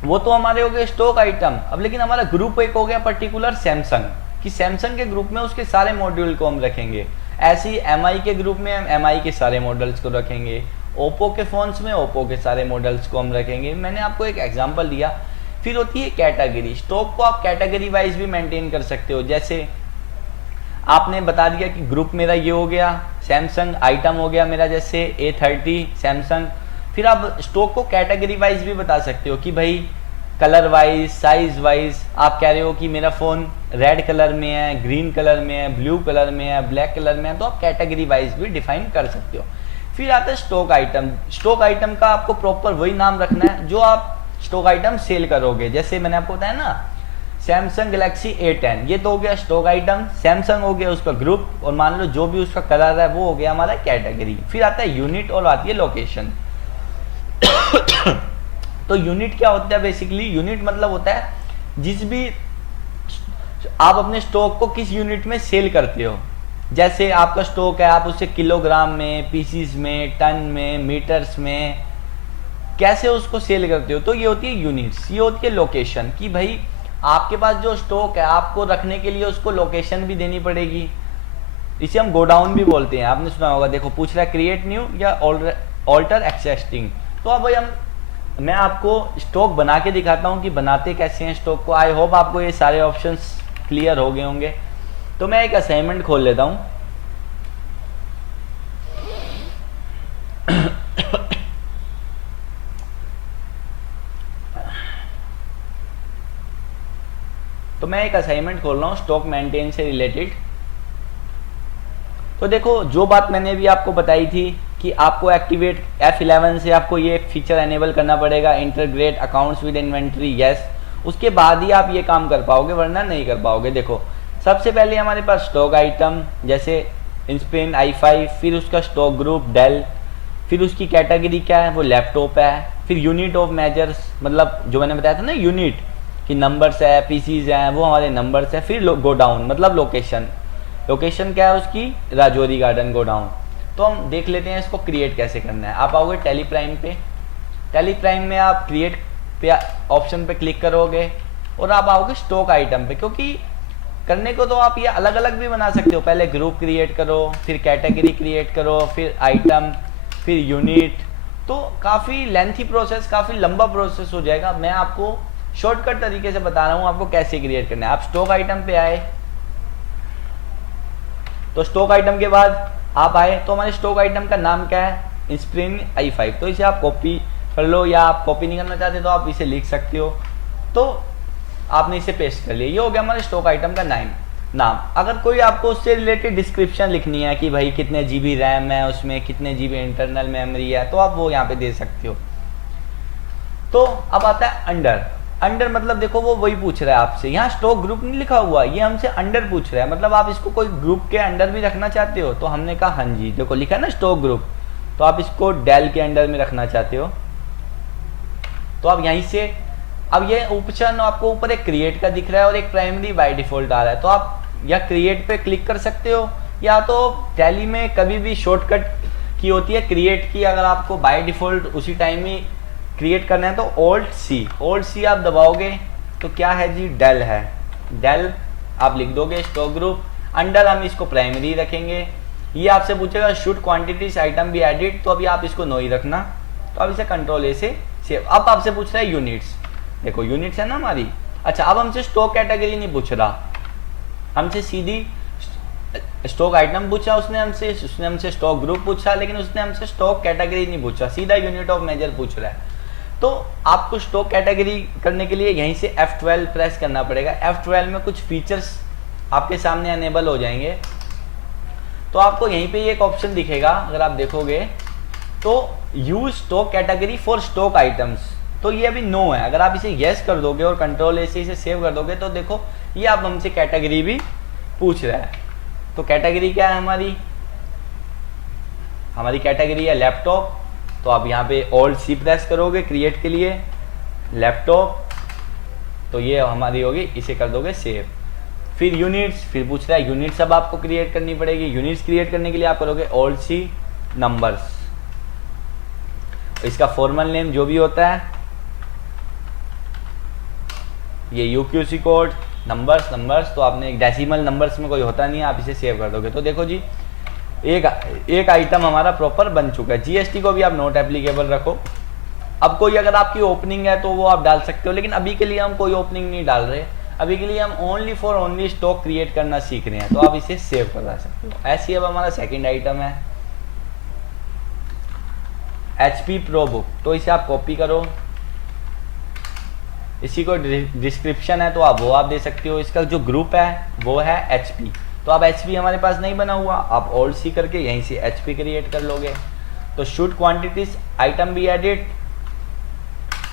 वो तो हमारे हो गए स्टॉक आइटम। अब लेकिन हमारा ग्रुप एक हो गया पर्टिकुलर सैमसंग, कि सैमसंग के ग्रुप में उसके सारे मॉड्यूल को हम रखेंगे। ऐसे ही MI के ग्रुप में हम MI के सारे मॉडल्स को रखेंगे, ओप्पो के फोन्स में ओप्पो के सारे मॉडल्स को हम रखेंगे। मैंने आपको एक एग्जांपल दिया। फिर होती है कैटेगरी, स्टॉक को आप कैटेगरी वाइज भी मेंटेन कर सकते हो। जैसे आपने बता दिया कि ग्रुप मेरा ये हो गया सैमसंग, आइटम हो गया मेरा जैसे A30 सैमसंग। फिर आप स्टॉक को कैटेगरी वाइज भी बता सकते हो कि भाई कलर वाइज, साइज वाइज। आप कह रहे हो कि मेरा फ़ोन रेड कलर में है, ग्रीन कलर में है, ब्लू कलर में है, ब्लैक कलर में है, तो आप कैटेगरी वाइज भी डिफाइन कर सकते हो। फिर आता है स्टॉक आइटम। स्टॉक आइटम का आपको प्रॉपर वही नाम रखना है जो आप स्टॉक आइटम सेल करोगे। जैसे मैंने आपको बताया ना सैमसंग गैलेक्सी A10, ये तो हो गया स्टॉक आइटम, सैमसंग हो गया उसका ग्रुप, और मान लो जो भी उसका कलर है वो हो गया हमारा कैटेगरी। फिर आता है यूनिट और आती है लोकेशन। तो यूनिट क्या होता है, बेसिकली यूनिट मतलब होता है जिस भी आप अपने स्टॉक को किस यूनिट में सेल करते हो। जैसे आपका स्टॉक है, आप उसे किलोग्राम में, पीसीज में, टन में, मीटर्स में कैसे उसको सेल करते हो, तो ये होती है यूनिट्स। ये होती है लोकेशन, कि भाई आपके पास जो स्टॉक है आपको रखने के लिए उसको लोकेशन भी देनी पड़ेगी। इसे हम गोडाउन भी बोलते हैं, आपने सुना होगा। देखो पूछ रहा है क्रिएट न्यू या ऑल्टर एक्सिस्टिंग। तो अब भाई मैं आपको स्टॉक बना के दिखाता हूँ कि बनाते कैसे हैं स्टॉक को। आई होप आपको ये सारे ऑप्शंस क्लियर हो गए होंगे। तो मैं एक असाइनमेंट खोल लेता हूँ। तो मैं एक असाइनमेंट खोल रहा हूँ स्टॉक मेंटेन से रिलेटेड। तो देखो जो बात मैंने अभी आपको बताई थी कि आपको एक्टिवेट F11 से आपको ये फीचर एनेबल करना पड़ेगा, integrate accounts with inventory, yes. उसके बाद ही आप ये काम कर पाओगे, वरना नहीं कर पाओगे। देखो सबसे पहले हमारे पास स्टॉक आइटम जैसे इंस्पिन i5, फिर उसका स्टॉक ग्रुप डेल, फिर उसकी कैटेगरी क्या है, वो लैपटॉप है। फिर यूनिट ऑफ मेजर्स, मतलब जो मैंने बताया था ना यूनिट, कि नंबर्स है, पीसीज हैं, वो हमारे नंबर्स है। फिर गोडाउन मतलब लोकेशन, लोकेशन क्या है उसकी, राजौरी गार्डन गोडाउन। तो हम देख लेते हैं इसको क्रिएट कैसे करना है। आप आओगे टैली प्राइम पे, टैली प्राइम में आप क्रिएट पे ऑप्शन पे क्लिक करोगे और आप आओगे स्टॉक आइटम पे। क्योंकि करने को तो आप ये अलग अलग भी बना सकते हो, पहले ग्रुप क्रिएट करो, फिर कैटेगरी क्रिएट करो, फिर आइटम, फिर यूनिट। तो काफ़ी लेंथी प्रोसेस, काफ़ी लंबा प्रोसेस हो जाएगा। मैं आपको शॉर्टकट तरीके से बता रहा हूँ आपको कैसे क्रिएट करना है। आप स्टॉक आइटम पे आए, तो स्टॉक आइटम के बाद आप आए तो हमारे स्टॉक आइटम का नाम क्या है, इंस्प्रिन i5। तो इसे आप कॉपी कर लो, या आप कॉपी नहीं करना चाहते तो आप इसे लिख सकते हो। तो आपने इसे पेस्ट कर लिया, ये हो गया हमारे स्टॉक आइटम का नाम। अगर कोई आपको उससे रिलेटेड डिस्क्रिप्शन लिखनी है कि भाई कितने जीबी रैम है उसमें, कितने जीबी इंटरनल मेमोरी है, तो आप वो यहाँ पे दे सकते हो। तो अब आता है अंडर मतलब देखो वो वही पूछ रहा है आपसे, यहाँ स्टॉक ग्रुप नहीं लिखा हुआ, ये हमसे अंडर पूछ रहा है। मतलब आप इसको कोई ग्रुप के अंडर भी रखना चाहते हो, तो हमने कहा हाँ जी। देखो लिखा है ना स्टॉक ग्रुप, तो आप इसको डेल के अंडर में रखना चाहते हो, तो आप यहीं से, अब ये ऑप्शन आपको ऊपर एक क्रिएट का दिख रहा है और एक प्राइमरी बाय डिफॉल्ट आ रहा है। तो आप या क्रिएट पे क्लिक कर सकते हो, या तो टैली में कभी भी शॉर्टकट की होती है क्रिएट की, अगर आपको बाय डिफॉल्ट उसी टाइम ही क्रिएट करना है तो ऑल्ट सी आप दबाओगे तो क्या है जी, डेल है। डेल आप लिख दोगे, स्टॉक ग्रुप अंडर हम इसको प्राइमरी रखेंगे। ये आपसे पूछेगा शुड क्वांटिटीज आइटम भी एडिट, तो अभी आप इसको नो ही रखना। तो अब इसे कंट्रोल ए से सेव। अब आपसे पूछ रहा है यूनिट्स, देखो यूनिट्स है ना हमारी। अच्छा अब हमसे स्टॉक कैटेगरी नहीं पूछ रहा, हमसे सीधी स्टॉक आइटम पूछा उसने हमसे स्टॉक ग्रुप पूछा, लेकिन उसने हमसे स्टॉक कैटेगरी नहीं पूछा, सीधा यूनिट ऑफ मेजर पूछ रहा है। तो आपको स्टॉक कैटेगरी करने के लिए यहीं से F12 प्रेस करना पड़ेगा। F12 में कुछ फीचर्स आपके सामने अनेबल हो जाएंगे। तो आपको यहीं पे एक ऑप्शन दिखेगा, अगर आप देखोगे तो use stock category for stock items, तो ये अभी नो है। अगर आप इसे यस कर दोगे और कंट्रोल ए से इसे सेव कर दोगे तो देखो ये आप हमसे कैटेगरी भी पूछ रहा है। तो कैटेगरी क्या है हमारी कैटेगरी है लैपटॉप। तो आप यहाँ पे ऑल्ट सी प्रेस करोगे क्रिएट के लिए लैपटॉप, तो ये हमारी होगी, इसे कर दोगे सेव। फिर यूनिट्स, फिर पूछ रहा है यूनिट्स अब आपको क्रिएट करनी पड़ेगी। यूनिट्स क्रिएट करने के लिए आप करोगे ऑल्ट सी नंबर्स, इसका फॉर्मल नेम जो भी होता है, ये यूक्यूसी कोड नंबर्स, तो आपने एक डेसिमल नंबर्स में कोई होता नहीं है, आप इसे सेव कर दोगे। तो देखो जी एक आइटम हमारा प्रॉपर बन चुका है। जीएसटी को भी आप नोट एप्लीकेबल रखो। अब कोई अगर आपकी ओपनिंग है तो वो आप डाल सकते हो, लेकिन अभी के लिए हम कोई ओपनिंग नहीं डाल रहे। अभी के लिए हम ओनली स्टॉक क्रिएट करना सीख रहे हैं, तो आप इसे सेव करा सकते हो। ऐसी अब हमारा सेकंड आइटम है HP प्रो बुक, तो इसे आप कॉपी करो, इसी को डिस्क्रिप्शन है तो आप वो आप दे सकते हो। इसका जो ग्रुप है वो है HP, तो अब HP हमारे पास नहीं बना हुआ, आप ऑल्ट सी करके यहीं से HP क्रिएट कर लोगे। तो शुड क्वांटिटीज आइटम भी एडिट,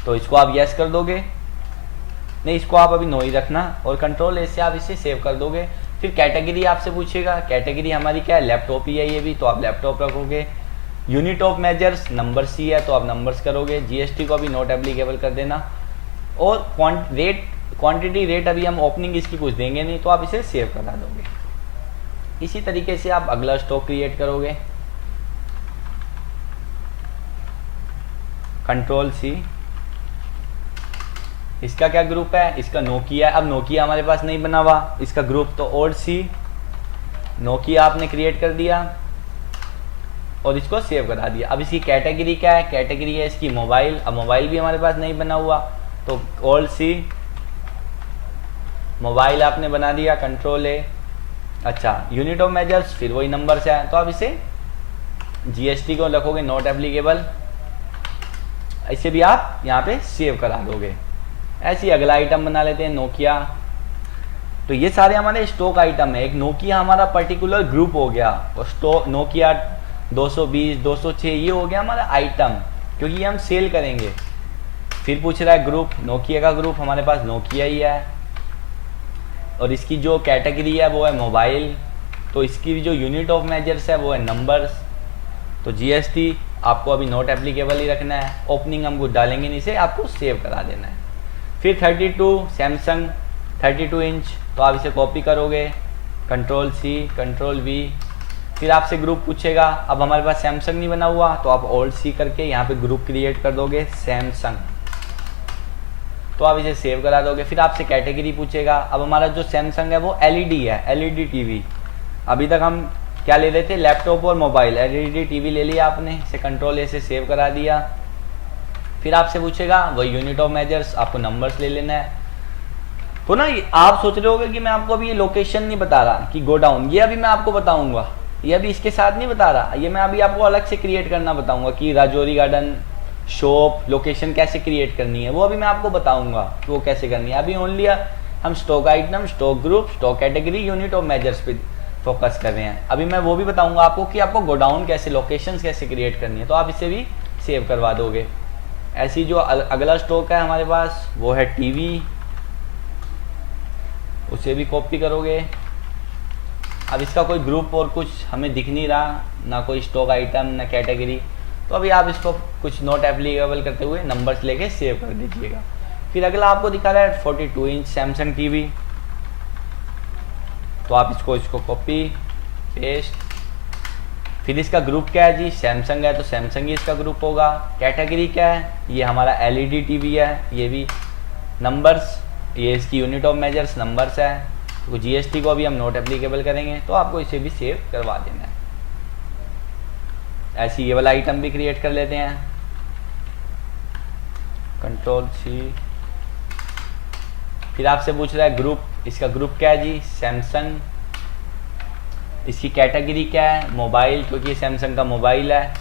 तो इसको आप यस कर दोगे, नहीं इसको आप अभी नो ही रखना, और कंट्रोल ए से आप इसे सेव कर दोगे। फिर कैटेगरी आपसे पूछेगा, कैटेगरी हमारी क्या है, लैपटॉप ही है ये भी, तो आप लैपटॉप रखोगे। Unit of measures number C है, तो आप नंबर्स करोगे। GST को अभी नोट एप्लीकेबल कर देना, और क्वांटिटी रेट अभी हम ओपनिंग इसकी कुछ देंगे नहीं, तो आप इसे सेव करा दोगे। इसी तरीके से आप अगला स्टॉक क्रिएट करोगे, कंट्रोल सी। इसका क्या ग्रुप है, इसका नोकिया। अब नोकिया हमारे पास नहीं बना हुआ, इसका ग्रुप तो और सी, नोकिया आपने क्रिएट कर दिया और इसको सेव करा दिया। अब इसकी कैटेगरी क्या है, कैटेगरी है इसकी मोबाइल। अब मोबाइल भी हमारे पास नहीं बना हुआ, तो ऑल सी, मोबाइल आपने बना दिया, कंट्रोल ए। अच्छा, यूनिट ऑफ मेजर्स फिर वही नंबर से है, तो आप इसे जीएसटी को रखोगे नॉट एप्लीकेबल, इसे भी आप यहाँ पे सेव करा दोगे। ऐसे ही अगला आइटम बना लेते हैं, नोकिया। तो ये सारे हमारे स्टॉक आइटम है। एक नोकिया हमारा पर्टिकुलर ग्रुप हो गया, और स्टॉक नोकिया 220, 206 ये हो गया हमारा आइटम, क्योंकि ये हम सेल करेंगे। फिर पूछ रहा है ग्रुप, नोकिया का ग्रुप हमारे पास नोकिया ही है, और इसकी जो कैटेगरी है वो है मोबाइल, तो इसकी जो यूनिट ऑफ मेजर्स है वो है नंबर्स। तो जीएसटी आपको अभी नोट एप्लीकेबल ही रखना है, ओपनिंग हम कुछ डालेंगे नहीं, से आपको सेव करा देना है। फिर 32 सैमसंग 32 इंच, तो आप इसे कॉपी करोगे, कंट्रोल सी, कंट्रोल वी। फिर आपसे ग्रुप पूछेगा, अब हमारे पास सैमसंग नहीं बना हुआ, तो आप ऑल्ट सी करके यहाँ पे ग्रुप क्रिएट कर दोगे सैमसंग, तो आप इसे सेव करा दोगे। फिर आपसे कैटेगरी पूछेगा, अब हमारा जो सैमसंग है वो एलईडी है, एलईडी टीवी। अभी तक हम क्या ले रहे थे, लैपटॉप और मोबाइल, एलईडी टीवी ले लिया आपने, इसे कंट्रोल ए से सेव करा दिया। फिर आपसे पूछेगा वही यूनिट ऑफ मेजर्स, आपको नंबर्स ले लेना है। तो ना आप सोच रहे होगे कि मैं आपको अभी ये लोकेशन नहीं बता रहा कि गोडाउन, ये अभी मैं आपको बताऊंगा, ये अभी इसके साथ नहीं बता रहा, ये मैं अभी आपको अलग से क्रिएट करना बताऊंगा कि राजौरी गार्डन शॉप लोकेशन कैसे क्रिएट करनी है, वो अभी मैं आपको बताऊंगा वो कैसे करनी है। अभी ओनली हम stock item, stock group, stock category, unit of measures पे फोकस कर रहे हैं। अभी मैं वो भी बताऊंगा आपको कि आपको गोडाउन कैसे, लोकेशंस कैसे क्रिएट करनी है, तो आप इसे भी सेव करवा दोगे। ऐसी जो अगला स्टॉक है हमारे पास वो है टीवी, उसे भी कॉपी करोगे। अब इसका कोई ग्रुप और कुछ हमें दिख नहीं रहा, ना कोई स्टॉक आइटम ना कैटेगरी, तो अभी आप इसको कुछ नॉट एप्लीकेबल करते हुए नंबर्स लेके सेव कर दीजिएगा। फिर अगला आपको दिखा रहा है 42 इंच सैमसंग टीवी, तो आप इसको कॉपी पेस्ट। फिर इसका ग्रुप क्या है जी, सैमसंग है तो सैमसंग ही इसका ग्रुप होगा। कैटेगरी क्या है, ये हमारा एलईडी टीवी है, ये भी नंबर्स, ये इसकी यूनिट ऑफ मेजर्स नंबर्स है। तो जीएसटी को अभी हम नोट एप्लीकेबल करेंगे, तो आपको इसे भी सेव करवा देना है। ऐसे ये वाला आइटम भी क्रिएट कर लेते हैं, कंट्रोल सी। फिर आपसे पूछ रहा है ग्रुप, इसका ग्रुप क्या है जी, सैमसंग। इसकी कैटेगरी क्या है, मोबाइल, क्योंकि ये सैमसंग का मोबाइल है।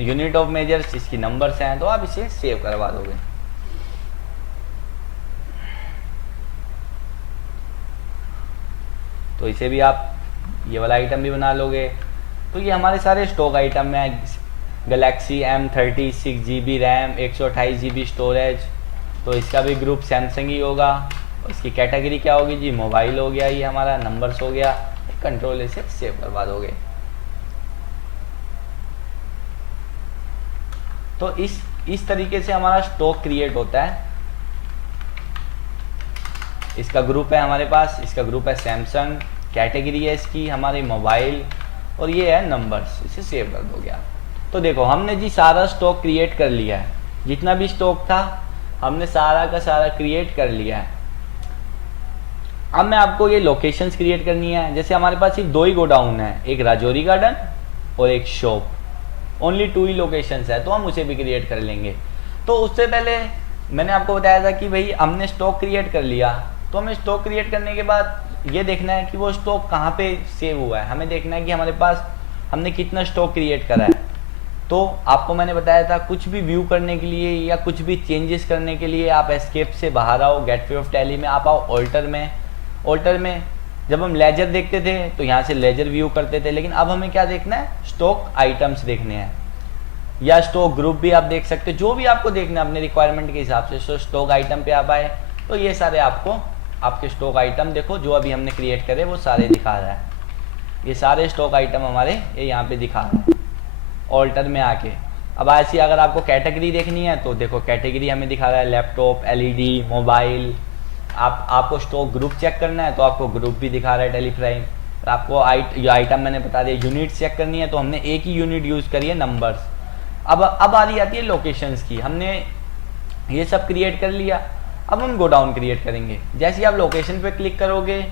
यूनिट ऑफ मेजर्स इसकी नंबर्स हैं, तो आप इसे सेव करवा दोगे। तो इसे भी आप ये वाला आइटम भी बना लोगे। तो ये हमारे सारे स्टॉक आइटम हैं, Galaxy M30 6GB RAM, 128 GB storage, तो इसका भी ग्रुप सैमसंग ही होगा। इसकी कैटेगरी क्या होगी जी, मोबाइल हो गया, ये हमारा नंबर्स हो गया, कंट्रोल इसे सेव करवा दोगे। तो इस तरीके से हमारा स्टॉक क्रिएट होता है। इसका ग्रुप है हमारे पास, इसका ग्रुप है सैमसंग, कैटेगरी है इसकी हमारी मोबाइल, और ये है नंबर्स, इसे सेव कर दोगे आप। तो देखो हमने जी सारा स्टॉक क्रिएट कर लिया है, जितना भी स्टॉक था हमने सारा का सारा क्रिएट कर लिया है। अब मैं आपको ये लोकेशंस क्रिएट करनी है। जैसे हमारे पास सिर्फ 2 ही गोडाउन है, एक राजौरी गार्डन और एक शॉप, ओनली 2 ही लोकेशंस है, तो हम उसे भी क्रिएट कर लेंगे। तो उससे पहले मैंने आपको बताया था कि भाई हमने स्टॉक क्रिएट कर लिया, तो हमें स्टॉक क्रिएट करने के बाद ये देखना है कि वो स्टॉक कहाँ पे सेव हुआ है। हमें देखना है कि हमारे पास हमने कितना स्टॉक क्रिएट करा है। तो आपको मैंने बताया था कुछ भी व्यू करने के लिए या कुछ भी चेंजेस करने के लिए आप एस्केप से बाहर आओ, गेटवे ऑफ टैली में आप आओ, ऑल्टर में। ऑल्टर में जब हम लेजर देखते थे तो यहाँ से लेजर व्यू करते थे, लेकिन अब हमें क्या देखना है, स्टॉक आइटम्स देखने हैं, या स्टॉक ग्रुप भी आप देख सकते हो, जो भी आपको देखना है अपने रिक्वायरमेंट के हिसाब से। सो स्टॉक आइटम पे आप आए तो ये सारे आपको आपके स्टॉक आइटम देखो जो अभी हमने क्रिएट करे वो सारे दिखा रहा है। ये सारे स्टॉक आइटम हमारे ये यहाँ पे दिखा रहे हैं ऑल्टर में आके। अब ऐसी अगर आपको कैटेगरी देखनी है तो देखो कैटेगरी हमें दिखा रहा है लैपटॉप, एलईडी, मोबाइल। आपको स्टॉक ग्रुप चेक करना है तो आपको ग्रुप भी दिखा रहा है टेलीप्राइम। आपको जो आइटम मैंने बता दिया, यूनिट चेक करनी है तो हमने एक ही यूनिट यूज़ करी है, नंबर्स। अब आ रही आती है लोकेशंस की। हमने ये सब क्रिएट कर लिया, अब हम गोडाउन क्रिएट करेंगे। जैसे ही आप लोकेशन पे क्लिक करोगे,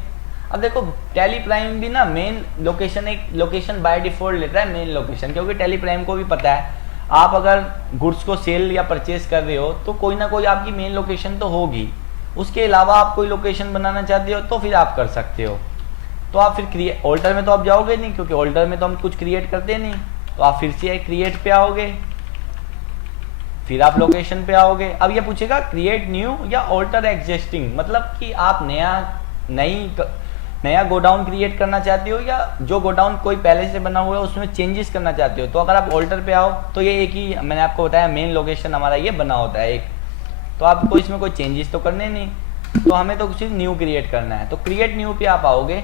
अब देखो टैली प्राइम भी ना मेन लोकेशन, एक लोकेशन बाय डिफॉल्ट लेता है मेन लोकेशन, क्योंकि टैली प्राइम को भी पता है आप अगर गुड्स को सेल या परचेज कर रहे हो तो कोई ना कोई आपकी मेन लोकेशन तो होगी। उसके अलावा आप कोई लोकेशन बनाना चाहते हो तो फिर आप कर सकते हो। तो आप फिर ऑल्टर में तो आप जाओगे नहीं, क्योंकि ऑल्टर में तो हम कुछ क्रिएट करते नहीं। तो आप फिर से क्रिएट पे आओगे, फिर आप लोकेशन पे आओगे। अब ये पूछेगा क्रिएट न्यू या ऑल्टर एग्जिस्टिंग, मतलब कि आप नया गोडाउन क्रिएट करना चाहते हो या जो गोडाउन कोई पहले से बना हुआ है उसमें चेंजेस करना चाहते हो। तो अगर आप ऑल्टर पे आओ तो ये एक ही, मैंने आपको बताया मेन लोकेशन हमारा ये बना होता है एक, तो आपको इसमें कोई चेंजेस तो करने नहीं, तो हमें तो कुछ न्यू क्रिएट करना है। तो क्रिएट न्यू पे आप आओगे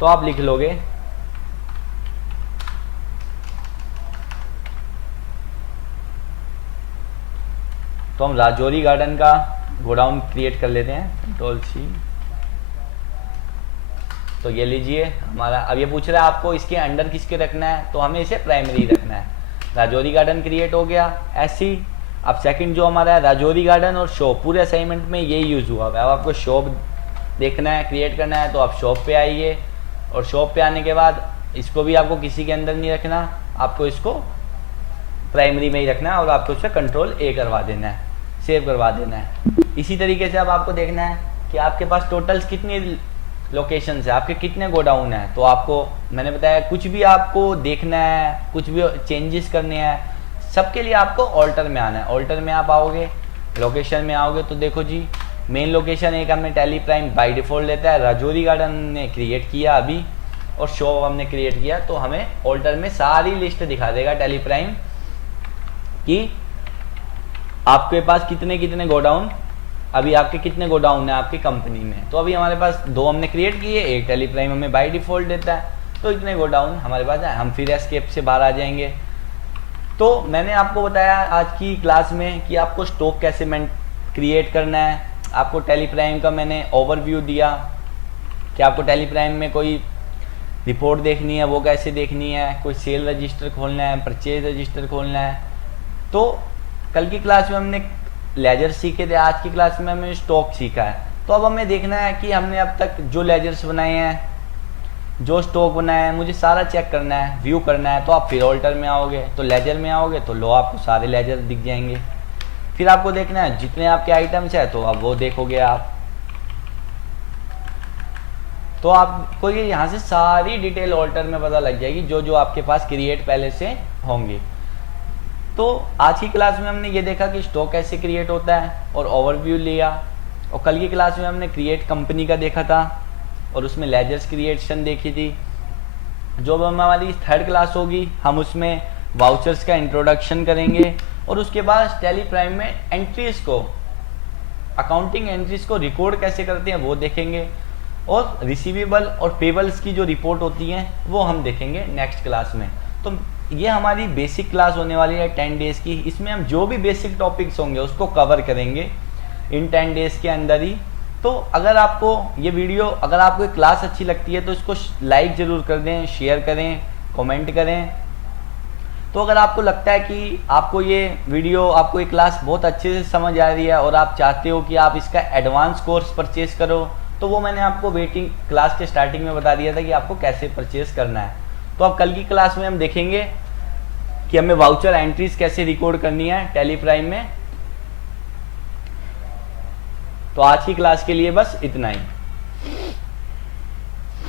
तो आप लिख लोगे तो हम राजौरी गार्डन का गोडाउन क्रिएट कर लेते हैं, कंट्रोल-C। तो ये लीजिए हमारा, अब ये पूछ रहा है आपको इसके अंडर किसके रखना है, तो हमें इसे प्राइमरी रखना है। राजौरी गार्डन क्रिएट हो गया ऐसे ही। अब सेकंड जो हमारा है राजौरी गार्डन और शॉप, पूरे असाइनमेंट में ये यूज़ हुआ है। अब आपको शॉप देखना है, क्रिएट करना है, तो आप शॉप पे आइए, और शॉप पे आने के बाद इसको भी आपको किसी के अंदर नहीं रखना, आपको इसको प्राइमरी में ही रखना है, और आपको उससे कंट्रोल-A करवा देना है, सेव करवा देना है। इसी तरीके से अब आपको देखना है कि आपके पास टोटल्स कितनी लोकेशंस है, आपके कितने गोडाउन है। तो आपको मैंने बताया कुछ भी आपको देखना है, कुछ भी चेंजेस करने हैं, सबके लिए आपको ऑल्टर में आना है। ऑल्टर में आप आओगे, लोकेशन में आओगे तो देखो जी मेन लोकेशन एक हमने टैली प्राइम बाय डिफॉल्ट लेता है, राजौरी गार्डन ने क्रिएट किया अभी, और शॉप हमने क्रिएट किया, तो हमें ऑल्टर में सारी लिस्ट दिखा देगा टैली प्राइम कि आपके पास कितने कितने गोडाउन, अभी आपके कितने गोडाउन है आपकी कंपनी में। तो अभी हमारे पास 2 हमने क्रिएट किए, एक टैली प्राइम हमें बाय डिफॉल्ट देता है, तो इतने गोडाउन हमारे पास है। हम फिर एस्केप से बाहर आ जाएंगे। तो मैंने आपको बताया आज की क्लास में कि आपको स्टॉक कैसे क्रिएट करना है। आपको टैली प्राइम का मैंने ओवरव्यू दिया कि आपको टैली प्राइम में कोई रिपोर्ट देखनी है वो कैसे देखनी है, कोई सेल रजिस्टर खोलना है, परचेज रजिस्टर खोलना है। तो कल की क्लास में हमने लेजर सीखे थे, आज की क्लास में हमने स्टॉक सीखा है। तो अब हमें देखना है कि हमने अब तक जो लेजर्स बनाए हैं, जो स्टॉक बनाया है, मुझे सारा चेक करना है, व्यू करना है। तो आप फिर ऑल्टर में आओगे, तो लेजर में आओगे तो लो आपको सारे लेजर दिख जाएंगे। फिर आपको देखना है जितने आपके आइटम्स है तो अब वो देखोगे आप, तो आपको ये यहाँ से सारी डिटेल ऑल्टर में पता लग जाएगी जो जो आपके पास क्रिएट पहले से होंगे। तो आज की क्लास में हमने ये देखा कि स्टॉक कैसे क्रिएट होता है और ओवरव्यू लिया, और कल की क्लास में हमने क्रिएट कंपनी का देखा था और उसमें लेजर्स क्रिएशन देखी थी। जो हमारी थर्ड क्लास होगी हम उसमें वाउचर्स का इंट्रोडक्शन करेंगे, और उसके बाद टैली प्राइम में एंट्रीज को, अकाउंटिंग एंट्रीज को रिकॉर्ड कैसे करते हैं वो देखेंगे, और रिसीवेबल और पेबल्स की जो रिपोर्ट होती हैं वो हम देखेंगे नेक्स्ट क्लास में। तो ये हमारी बेसिक क्लास होने वाली है 10 डेज की। इसमें हम जो भी बेसिक टॉपिक्स होंगे उसको कवर करेंगे इन 10 डेज के अंदर ही। तो अगर आपको ये वीडियो, अगर आपको ये क्लास अच्छी लगती है तो इसको लाइक ज़रूर कर दें, शेयर करें, कमेंट करें। तो अगर आपको लगता है कि आपको ये वीडियो, आपको ये क्लास बहुत अच्छे से समझ आ रही है और आप चाहते हो कि आप इसका एडवांस कोर्स परचेज करो, तो वो मैंने आपको वेटिंग क्लास के स्टार्टिंग में बता दिया था कि आपको कैसे परचेज करना है। तो अब कल की क्लास में हम देखेंगे कि हमें वाउचर एंट्रीज कैसे रिकॉर्ड करनी है टैली प्राइम में। तो आज की क्लास के लिए बस इतना ही।